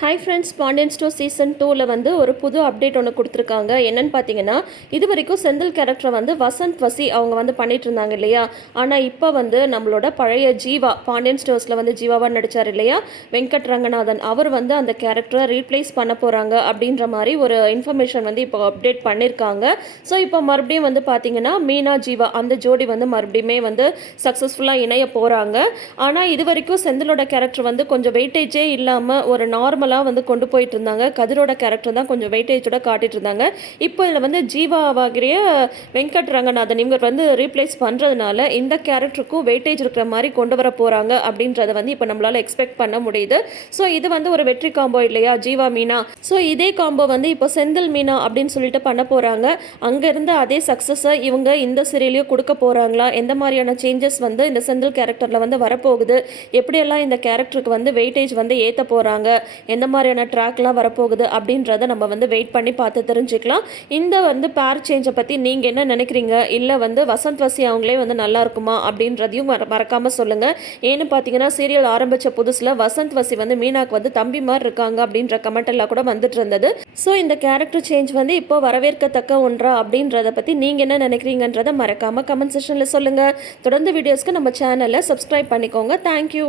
Hi friends Pandian store season டூவில் வந்து ஒரு புது அப்டேட் ஒன்று கொடுத்துருக்காங்க. என்னென்னு பார்த்தீங்கன்னா இது வரைக்கும் செந்தில் கேரக்டரை வந்து வசந்த் வசி அவங்க வந்து பண்ணிட்டு இருந்தாங்க இல்லையா? ஆனால் இப்போ வந்து நம்மளோட பழைய ஜீவா பாண்டியன் ஸ்டோர்ஸில் வந்து ஜீவாவாக நடித்தார் இல்லையா? வெங்கட் ரங்கநாதன் அவர் வந்து அந்த கேரக்டரை ரீப்ளேஸ் பண்ண போகிறாங்க அப்படின்ற மாதிரி ஒரு இன்ஃபர்மேஷன் வந்து இப்போ அப்டேட் பண்ணியிருக்காங்க ஸோ இப்போ மறுபடியும் வந்து பார்த்தீங்கன்னா மீனா ஜீவா அந்த ஜோடி வந்து மறுபடியுமே வந்து சக்ஸஸ்ஃபுல்லாக இணைய போகிறாங்க ஆனால் இது வரைக்கும் செந்திலோட கேரக்டர் வந்து கொஞ்சம் வெயிட்டேஜே இல்லாமல் ஒரு நார்மல் நார்மலாக வந்து கொண்டு போயிட்டு இருந்தாங்க கதிரோட கேரக்டர் தான் கொஞ்சம் வெயிட்டேஜோட காட்டிட்டு இருந்தாங்க இப்போ இதில் வந்து ஜீவாவாகிய வெங்கட் ரங்கநாதன் இவங்க வந்து ரீப்ளேஸ் பண்ணுறதுனால இந்த கேரக்டருக்கும் வெயிட்டேஜ் இருக்கிற மாதிரி கொண்டு வர போகிறாங்க அப்படின்றத வந்து இப்போ நம்மளால் எக்ஸ்பெக்ட் பண்ண முடியுது. ஸோ இது வந்து ஒரு வெற்றி காம்போ இல்லையா? ஜீவா மீனா. ஸோ இதே காம்போ வந்து இப்போ செந்தில் மீனா அப்படின்னு சொல்லிட்டு பண்ண போகிறாங்க அங்கேருந்து அதே சக்ஸஸை இவங்க இந்த சீரியலையும் கொடுக்க போகிறாங்களா எந்த மாதிரியான சேஞ்சஸ் வந்து இந்த செந்தில் கேரக்டரில் வந்து வரப்போகுது? எப்படியெல்லாம் இந்த கேரக்டருக்கு வந்து வெயிட்டேஜ் வந்து ஏற்ற போகிறாங்க எந்த மாதிரியான ட்ராக்லாம் வரப்போகுது அப்படின்றத நம்ம வந்து வெயிட் பண்ணி பார்த்து தெரிஞ்சுக்கலாம். இந்த வந்து பேர் சேஞ்சை பற்றி நீங்கள் என்ன நினைக்கிறீங்க? இல்லை வந்து வசந்த் வசி அவங்களே வந்து நல்லா இருக்குமா? அப்படின்றதையும் மற மறக்காமல் சொல்லுங்கள் ஏன்னு பார்த்தீங்கன்னா சீரியல் ஆரம்பித்த புதுசில் வசந்த் வசி வந்து மீனாக்கு வந்து தம்பி மாதிரி இருக்காங்க அப்படின்ற கமெண்ட் எல்லாம் கூட வந்துட்டு இருந்தது. ஸோ இந்த கேரக்டர் சேஞ்ச் வந்து இப்போ வரவேற்கத்தக்க ஒன்றா அப்படின்றத பற்றி நீங்கள் என்ன நினைக்கிறீங்கன்றதை மறக்காமல் கமெண்ட் செஷனில் சொல்லுங்கள் தொடர்ந்து வீடியோஸ்க்கு நம்ம சேனலை சப்ஸ்கிரைப் பண்ணிக்கோங்க. தேங்க்யூ